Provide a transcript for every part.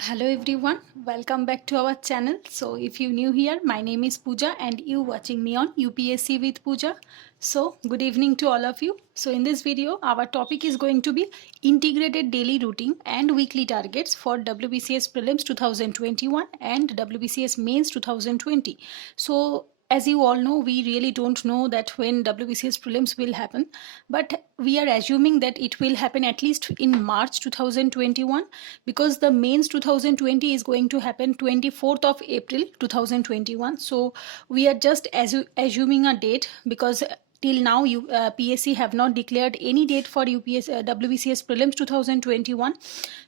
Hello everyone, welcome back to our channel. So if you new here, my name is Pooja and you watching me on UPSC with Pooja. So good evening to all of you. So in this video, our topic is going to be integrated daily routine and weekly targets for WBCS Prelims 2021 and WBCS Mains 2020. So as you all know, we really don't know that when WBCS prelims will happen, but we are assuming that it will happen at least in March 2021 because the mains 2020 is going to happen 24th of April 2021. So we are just assuming a date because till now PSC have not declared any date for WBCS prelims 2021.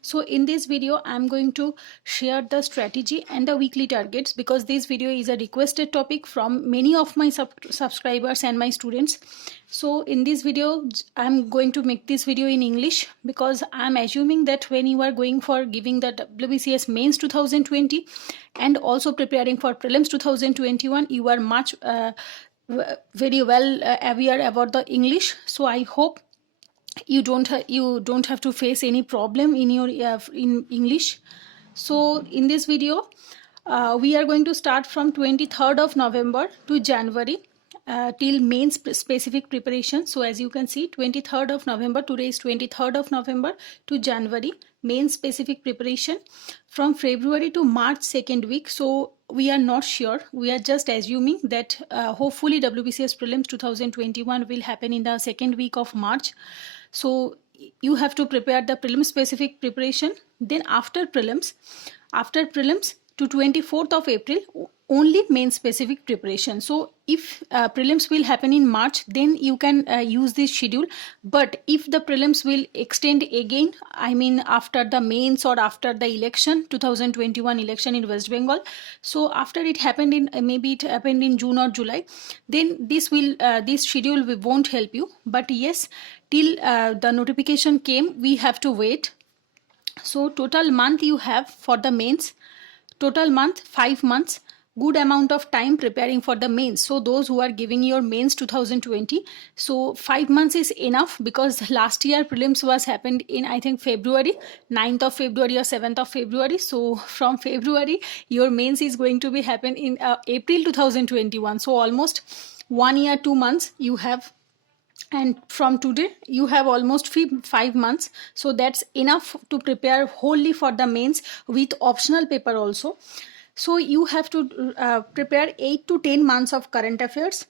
So in this video I'm going to share the strategy and the weekly targets because this video is a requested topic from many of my subscribers and my students. So in this video I'm going to make this video in English because I'm assuming that when you are going for giving the WBCS mains 2020 and also preparing for prelims 2021, you are much very well aware about the English. So I hope you don't have to face any problem in your in English. So in this video we are going to start from 23rd of November to January till main specific preparation. So as you can see, 23rd of November, today is 23rd of November to January, main specific preparation. From February to March second week, so we are not sure, we are just assuming that hopefully WBCS prelims 2021 will happen in the second week of March. So you have to prepare the prelim specific preparation. Then after prelims to 24th of April, only main specific preparation. So if prelims will happen in March, then you can use this schedule. But if the prelims will extend again, I mean after the mains or after the election, 2021 election in West Bengal, so after it happened in maybe it happened in June or July, then this schedule won't help you. But yes, till the notification came, we have to wait. So total month you have for the mains, total month 5 months, good amount of time preparing for the mains. So those who are giving your mains 2020, so 5 months is enough because last year prelims was happened in I think February, 9th of February or 7th of February. So from February your mains is going to be happen in April 2021. So almost 1 year 2 months you have, and from today you have almost 5 months. So that's enough to prepare wholly for the mains with optional paper also. So you have to prepare 8 to 10 months of current affairs.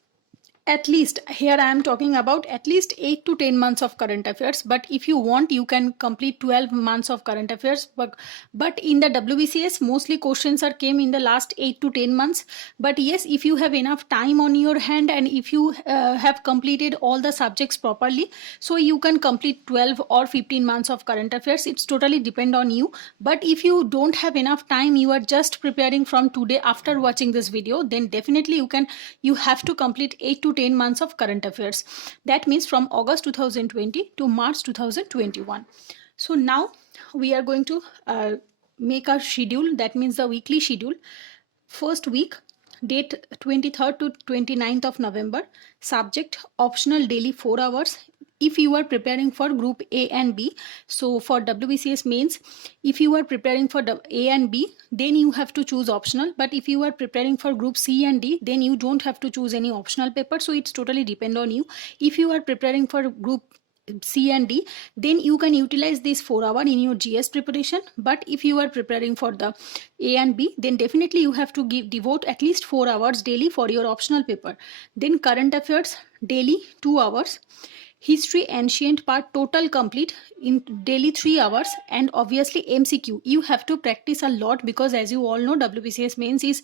At least, here I am talking about at least 8 to 10 months of current affairs. But if you want, you can complete 12 months of current affairs. But in the WBCS, mostly questions are came in the last 8 to 10 months. But yes, if you have enough time on your hand and if you have completed all the subjects properly, so you can complete 12 or 15 months of current affairs. It's totally depend on you. But if you don't have enough time, you are just preparing from today after watching this video, then definitely you have to complete 8 to 10 months of current affairs. That means from August 2020 to March 2021. So now we are going to make our schedule, that means the weekly schedule. First week, date 23rd to 29th of November, subject optional daily 4 hours. If you are preparing for group A and B, so for WBCS mains, if you are preparing for A and B, then you have to choose optional. But if you are preparing for group C and D, then you don't have to choose any optional paper. So it's totally depend on you. If you are preparing for group C and D, then you can utilize this 4 hour in your GS preparation. But if you are preparing for the A and B, then definitely you have to devote at least 4 hours daily for your optional paper. Then current affairs daily 2 hours. History ancient part total complete in daily 3 hours. And obviously MCQ you have to practice a lot because as you all know WBCS mains is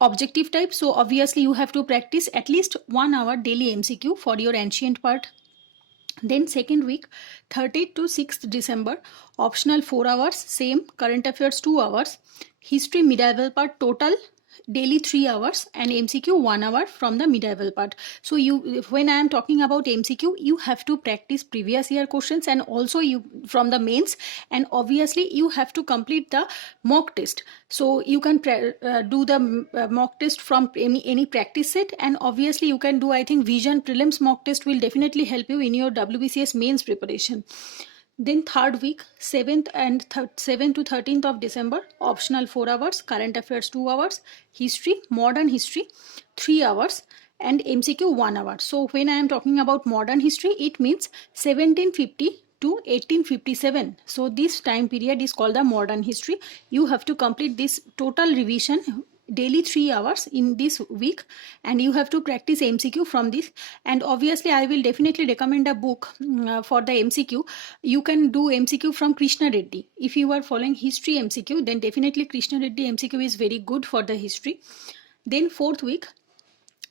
objective type. So obviously you have to practice at least 1 hour daily MCQ for your ancient part. Then second week 30th to 6th December, optional 4 hours, same current affairs 2 hours. History medieval part total daily 3 hours and MCQ 1 hour from the medieval part. So when I am talking about MCQ, you have to practice previous year questions and also you from the mains, and obviously you have to complete the mock test. So you can do the mock test from any practice set, and obviously you can do, I think, vision prelims mock test will definitely help you in your WBCS mains preparation. Then third week, 7th to 13th of December, optional 4 hours, current affairs 2 hours, history, modern history 3 hours, and MCQ 1 hour. So when I am talking about modern history, it means 1750 to 1857. So this time period is called the modern history. You have to complete this total revision daily 3 hours in this week, and you have to practice MCQ from this. And obviously I will definitely recommend a book for the MCQ. You can do MCQ from Krishna Reddy. If you are following history MCQ, then definitely Krishna Reddy MCQ is very good for the history. Then fourth week,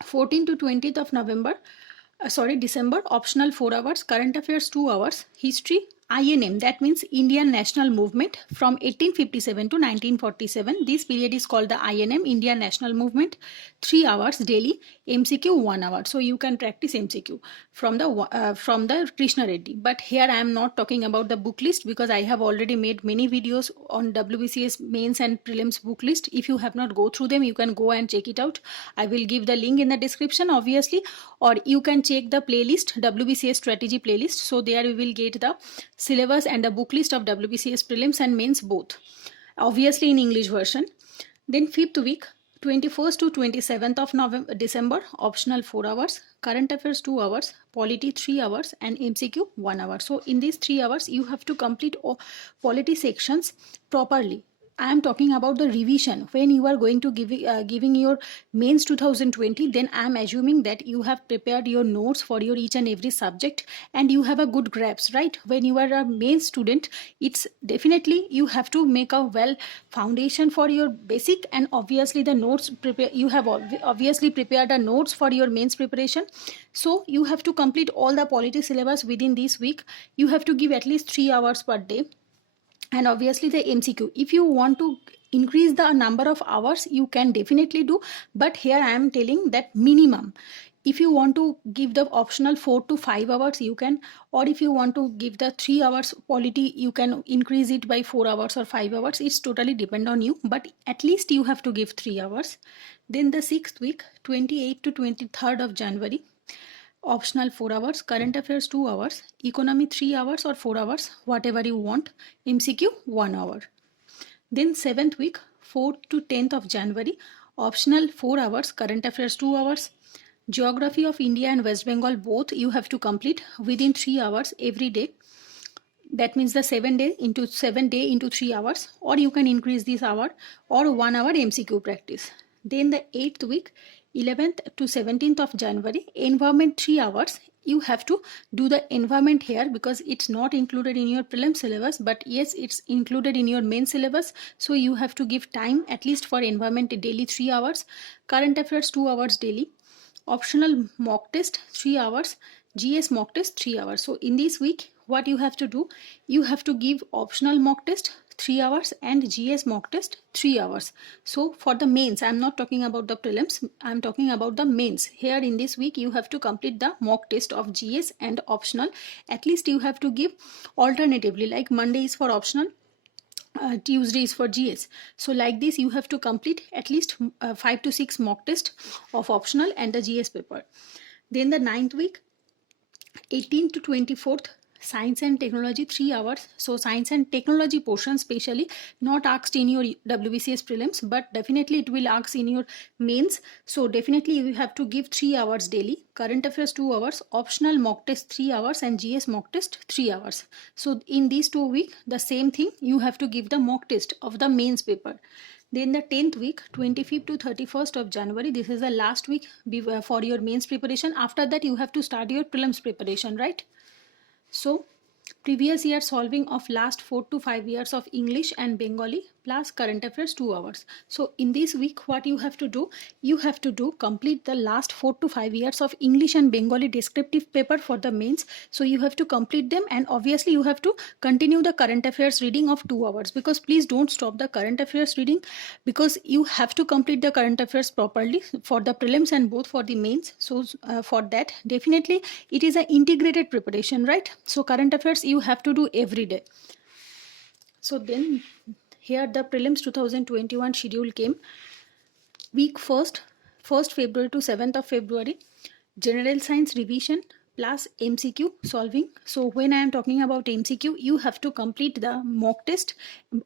14th to 20th of December, optional 4 hours, current affairs 2 hours, history, INM, that means Indian National Movement from 1857 to 1947. This period is called the INM, Indian National Movement, 3 hours daily, MCQ 1 hour. So you can practice MCQ from the Krishna Reddy. But here I am not talking about the book list, because I have already made many videos on WBCS mains and prelims book list. If you have not go through them, you can go and check it out. I will give the link in the description, obviously, or you can check the playlist, WBCS strategy playlist. So there you will get the syllabus and the book list of WBCS prelims and mains both, obviously in English version. Then fifth week, 21st to 27th of December, optional 4 hours, current affairs 2 hours, polity 3 hours, and MCQ 1 hour. So in these 3 hours, you have to complete polity sections properly. I am talking about the revision. When you are going to giving your mains 2020, then I am assuming that you have prepared your notes for your each and every subject, and you have a good grasp, right? When you are a main student, it's definitely you have to make a well foundation for your basic, and obviously the notes you have obviously prepared the notes for your mains preparation. So you have to complete all the polity syllabus within this week. You have to give at least 3 hours per day. And obviously the MCQ, if you want to increase the number of hours, you can definitely do, but here I am telling that minimum. If you want to give the optional 4 to 5 hours, you can, or if you want to give the 3 hours polity, you can increase it by 4 hours or 5 hours. It's totally depend on you, but at least you have to give 3 hours. Then the sixth week, 28th to 23rd of January, optional 4 hours, current affairs 2 hours, economy 3 hours or 4 hours, whatever you want, MCQ 1 hour. Then 7th week, 4th to 10th of January, optional 4 hours, current affairs 2 hours, geography of India and West Bengal both you have to complete within 3 hours every day. That means the 7 day into 3 hours, or you can increase this hour, or 1 hour MCQ practice. Then the 8th week, 11th to 17th of January, environment 3 hours. You have to do the environment here because it's not included in your prelim syllabus, but yes, it's included in your main syllabus. So you have to give time at least for environment daily 3 hours, current affairs 2 hours daily, optional mock test 3 hours, GS mock test 3 hours. So in this week, what you have to do, you have to give optional mock test 3 hours and GS mock test 3 hours. So for the mains, I'm not talking about the prelims, I'm talking about the mains. Here in this week, you have to complete the mock test of GS and optional. At least you have to give alternatively, like Monday is for optional, Tuesday is for GS. So like this, you have to complete at least 5 to 6 mock test of optional and the GS paper. Then the 9th week, 18th to 24th, science and technology 3 hours. So science and technology portion specially not asked in your WBCS prelims, but definitely it will ask in your mains. So definitely you have to give 3 hours daily, current affairs 2 hours, optional mock test 3 hours, and GS mock test 3 hours. So in these 2 weeks, the same thing, you have to give the mock test of the mains paper. Then the 10th week, 25th to 31st of January, this is the last week for your mains preparation. After that, you have to start your prelims preparation, right? So previous year solving of last 4 to 5 years of English and Bengali plus current affairs 2 hours. So in this week, what you have to do, complete the last 4 to 5 years of English and Bengali descriptive paper for the mains. So you have to complete them, and obviously you have to continue the current affairs reading of 2 hours, because please don't stop the current affairs reading, because you have to complete the current affairs properly for the prelims and both for the mains. So for that, definitely it is an integrated preparation, right? So current affairs you have to do every day. So then here the prelims 2021 schedule came. Week 1st February to 7th of February, general science revision, plus MCQ solving. So when I am talking about MCQ, you have to complete the mock test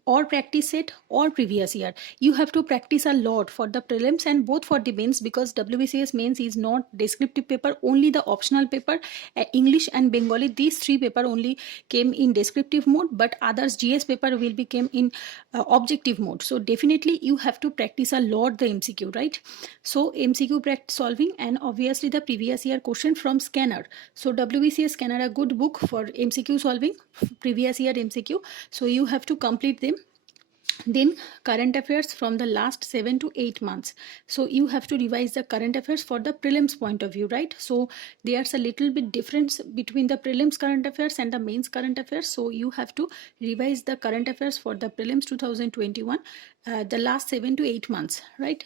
or practice set or previous year. You have to practice a lot for the prelims and both for the mains, because WBCS mains is not descriptive paper, only the optional paper. English and Bengali, these three paper only came in descriptive mode, but others GS paper will become in objective mode. So definitely you have to practice a lot the MCQ, right? So MCQ practice solving, and obviously the previous year question from scanner. So WBCS scanner a good book for MCQ solving, previous year MCQ. So you have to complete them. Then current affairs from the last 7 to 8 months. So you have to revise the current affairs for the prelims point of view, right? So there's a little bit difference between the prelims current affairs and the mains current affairs. So you have to revise the current affairs for the prelims 2021, the last 7 to 8 months, right,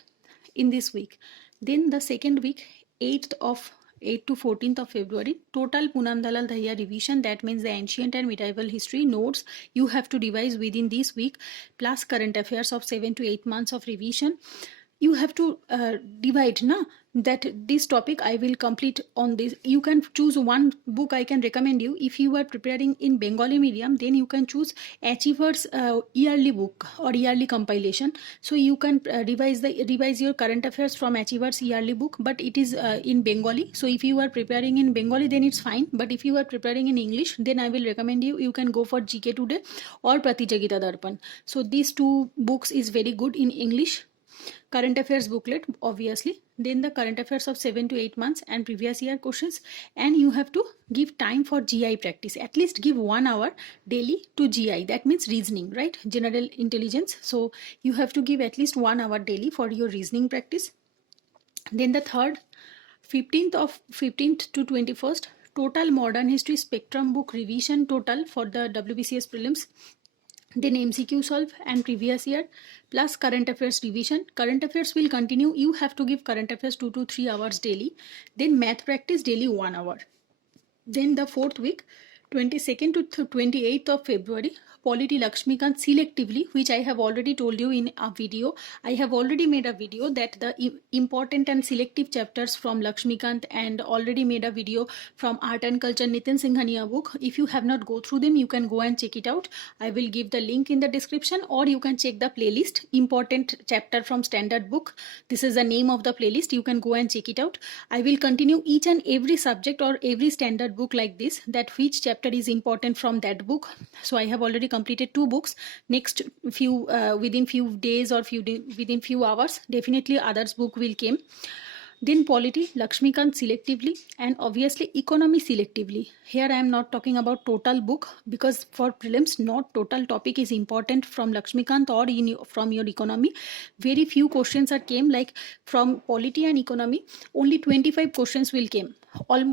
in this week. Then the second week, 8 to 14th of February, total Poonam Dalal Dahiya revision, that means the ancient and medieval history notes you have to revise within this week, plus current affairs of 7 to 8 months of revision. You have to divide that this topic I will complete on this. You can choose one book I can recommend you. If you are preparing in Bengali medium, then you can choose Achievers yearly book or yearly compilation. So you can revise your current affairs from Achievers yearly book, but it is in Bengali. So if you are preparing in Bengali, then it's fine. But if you are preparing in English, then I will recommend you can go for GK Today or Pratijagita Darpan. So these two books is very good in English. Current affairs booklet, obviously, then the current affairs of 7 to 8 months and previous year questions, and you have to give time for GI practice. At least give 1 hour daily to GI, that means reasoning, right, general intelligence. So you have to give at least 1 hour daily for your reasoning practice. Then the third, 15th to 21st, total modern history spectrum book revision total for the WBCS prelims. Then MCQ solve and previous year plus current affairs revision. Current affairs will continue. You have to give current affairs 2 to 3 hours daily. Then math practice daily 1 hour. Then the fourth week, 22nd to 28th of February, Polity Lakshmikant selectively, which I have already told you in a video. I have already made a video that the important and selective chapters from Lakshmikant, and already made a video from Art and Culture Nitin Singhania book. If you have not go through them, you can go and check it out. I will give the link in the description, or you can check the playlist, important chapter from standard book. This is the name of the playlist. You can go and check it out. I will continue each and every subject or every standard book like this, that which chapter is important from that book. So I have already completed 2 books. Next few within few days or within few hours, definitely others book will come. Then polity Lakshmikant selectively, and obviously economy selectively. Here I am not talking about total book, because for prelims not total topic is important from Lakshmikant or from your economy. Very few questions are came, like from polity and economy only 25 questions will came, all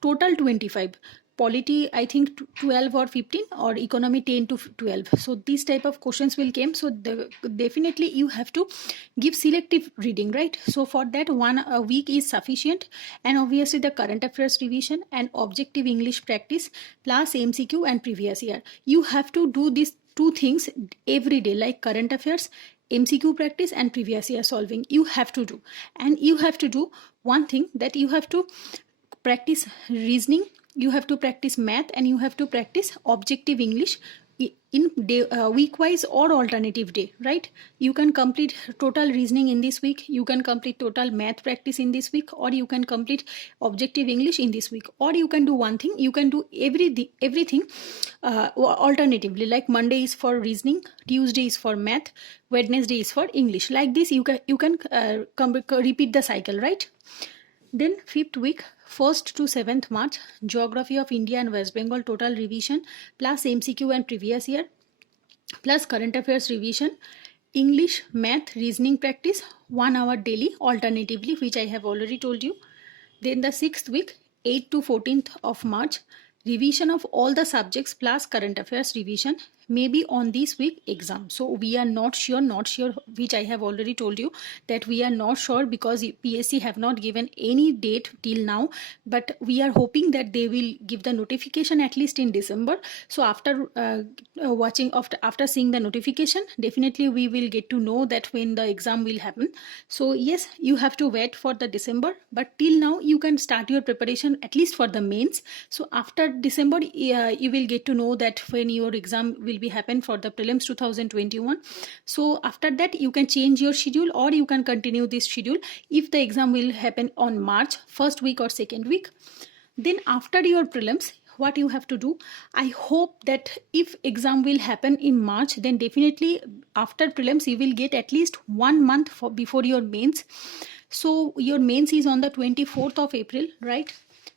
total 25. Polity I think 12 or 15, or economy 10 to 12. So these type of questions will come. So definitely you have to give selective reading, right? So for that, 1 week is sufficient. And obviously the current affairs revision and objective English practice plus MCQ and previous year. You have to do these 2 things every day, like current affairs, MCQ practice and previous year solving. You have to do. And you have to do one thing, that you have to practice reasoning, you have to practice math, and you have to practice objective English in day, week wise or alternative day, right? You can complete total reasoning in this week, you can complete total math practice in this week, or you can complete objective English in this week. Or you can do one thing, you can do everything alternatively, like Monday is for reasoning, Tuesday is for math, Wednesday is for English. Like this you can repeat the cycle, right? Then 5th week, 1st to 7th March, Geography of India and West Bengal total revision plus MCQ and previous year plus current affairs revision, English, math, reasoning practice 1 hour daily alternatively, which I have already told you. Then the 6th week, 8th to 14th of March, revision of all the subjects plus current affairs revision, maybe on this week exam. So we are not sure, which I have already told you that we are not sure because PSC have not given any date till now, but we are hoping that they will give the notification at least in December. So after after seeing the notification, definitely we will get to know that when the exam will happen. So yes, you have to wait for the December, but till now you can start your preparation at least for the mains. So after December, you will get to know that when your exam will be happen for the prelims 2021. So after that you can change your schedule or you can continue this schedule if the exam will happen on March first week or second week. Then after your prelims, what you have to do, I hope that if exam will happen in March, then definitely after prelims you will get at least 1 month before your mains. So your mains is on the 24th of April, right?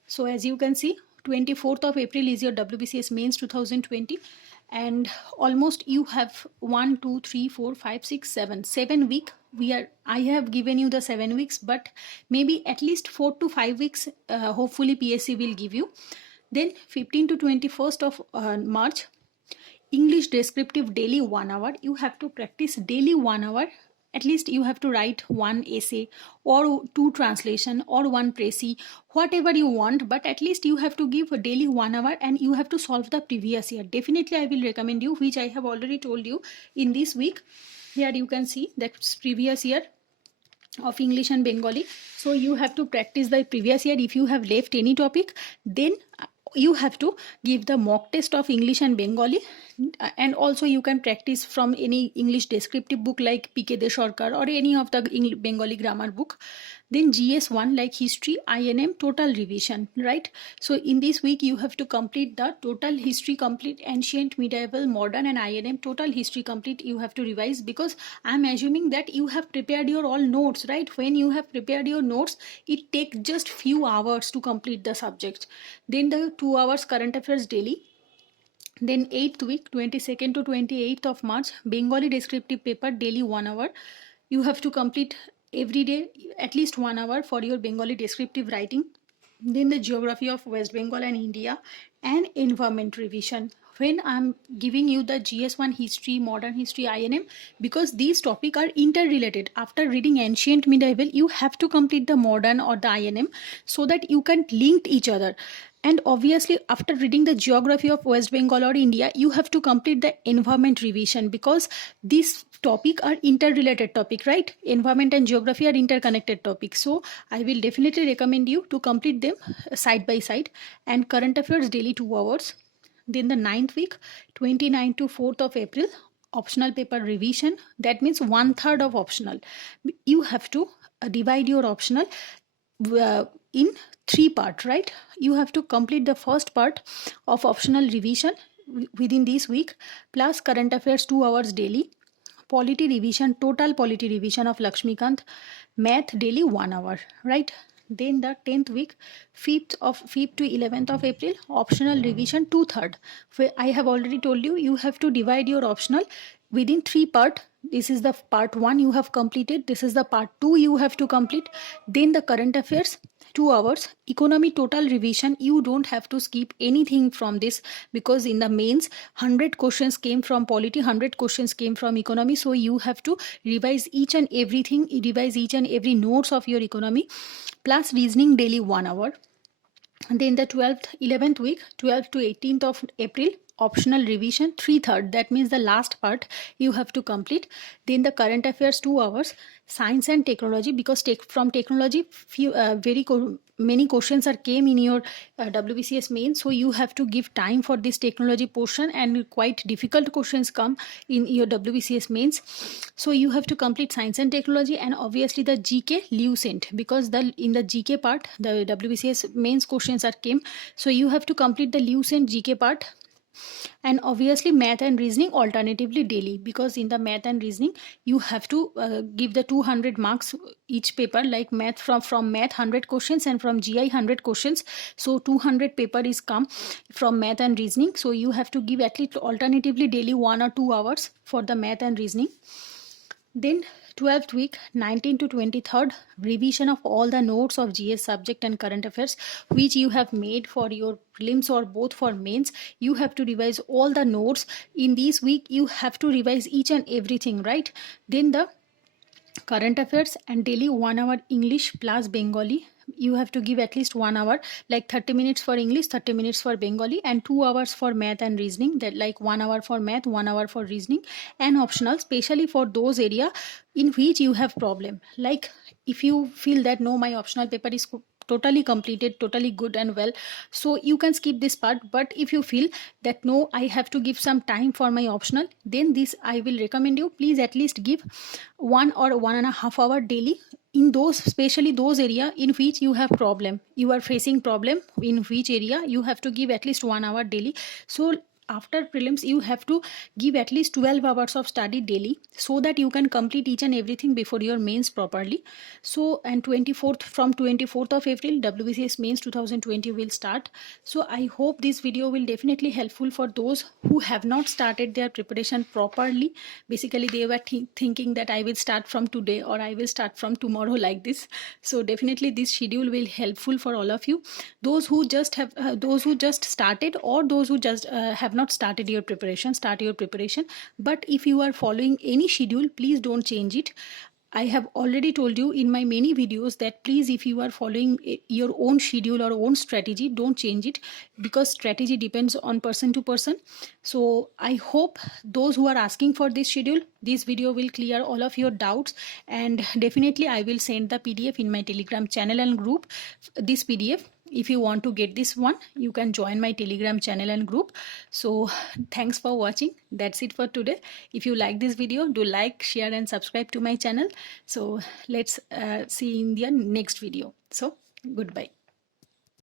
So as you can see, 24th of April is your WBCS mains 2020, and almost you have 1 2 3 4 5 6 7 week. I have given you the 7 weeks, but maybe at least 4 to 5 weeks hopefully PSC will give you. Then 15 to 21st of March, English descriptive daily 1 hour. You have to practice daily 1 hour. At least you have to write 1 essay or 2 translation or 1 précis, whatever you want, but at least you have to give a daily 1 hour and you have to solve the previous year. Definitely I will recommend you, which I have already told you in this week. Here you can see that previous year of English and Bengali. So you have to practice the previous year. If you have left any topic, then you have to give the mock test of English and Bengali, and also you can practice from any English descriptive book like P.K. Desarkar or any of the Bengali grammar book. Then GS1 like history, INM, total revision, right? So in this week you have to complete the total history complete, ancient, medieval, modern, and INM total history complete. You have to revise because I'm assuming that you have prepared your all notes, right? When you have prepared your notes, it takes just few hours to complete the subject. Then the 2 hours current affairs daily. Then 8th week, 22nd to 28th of March, Bengali descriptive paper daily 1 hour. You have to complete every day at least 1 hour for your Bengali descriptive writing. Then the geography of West Bengal and India and environment revision. When I'm giving you the GS1 history, modern history, INM, because these topics are interrelated. After reading ancient, medieval, you have to complete the modern or the INM so that you can link each other. And obviously, after reading the geography of West Bengal or India, you have to complete the environment revision because these topic are interrelated topic, right? Environment and geography are interconnected topics. So I will definitely recommend you to complete them side by side. And current affairs daily 2 hours. Then the 9th week, 29 to 4th of April, optional paper revision. That means 1/3 of optional. You have to divide your optional in 3 parts, right? You have to complete the first part of optional revision within this week, plus current affairs 2 hours daily, polity revision, total polity revision of Lakshmikant, math daily 1 hour, right? Then the 10th week, 5th to 11th of April, optional revision 2/3. I have already told you, you have to divide your optional within 3 parts. This is the part 1 you have completed. This is the part 2 you have to complete. Then the current affairs 2 hours, economy total revision. You don't have to skip anything from this because in the mains 100 questions came from polity, 100 questions came from economy. So you have to revise each and everything, revise each and every notes of your economy, plus reasoning daily 1 hour. And then the 11th week, 12th to 18th of April, optional revision 3/3. That means the last part you have to complete. Then the current affairs 2 hours, science and technology, because from technology many questions are came in your WBCS main. So you have to give time for this technology portion, and quite difficult questions come in your WBCS mains. So you have to complete science and technology, and obviously the GK Lucent, because in the GK part the WBCS mains questions are came. So you have to complete the Lucent GK part. And obviously math and reasoning alternatively daily, because in the math and reasoning you have to give the 200 marks each paper, like math from math 100 questions and from GI 100 questions. So 200 paper is come from math and reasoning. So you have to give at least alternatively daily 1 or 2 hours for the math and reasoning. Then 12th week 19 to 23rd revision of all the notes of GS subject and current affairs which you have made for your prelims or both for mains. You have to revise all the notes in this week. You have to revise each and everything, right? Then the current affairs and daily 1 hour English plus Bengali. You have to give at least 1 hour, like 30 minutes for English, 30 minutes for Bengali, and 2 hours for math and reasoning. That like 1 hour for math, 1 hour for reasoning, and optional, especially for those area in which you have problem. Like if you feel that no, my optional paper is totally completed, totally good and well, so you can skip this part. But if you feel that no, I have to give some time for my optional, then this I will recommend you, please at least give 1 or 1.5 hour daily in those, especially those area in which you have problem, you are facing problem, in which area you have to give at least 1 hour daily. So after prelims you have to give at least 12 hours of study daily, so that you can complete each and everything before your mains properly. So and 24th, from 24th of April WBCS mains 2020 will start. So I hope this video will definitely helpful for those who have not started their preparation properly. Basically they were thinking that I will start from today or I will start from tomorrow, like this. So definitely this schedule will helpful for all of you, those who just have those who just started, or those who just have not started your preparation. Start your preparation, but if you are following any schedule, please don't change it. I have already told you in my many videos that please, if you are following your own schedule or own strategy, don't change it, because strategy depends on person to person. So I hope those who are asking for this schedule, this video will clear all of your doubts, and definitely I will send the PDF in my Telegram channel and group. This PDF, if you want to get this one, you can join my Telegram channel and group. So thanks for watching. That's it for today. If you like this video, do like, share and subscribe to my channel. So let's see in the next video. So goodbye.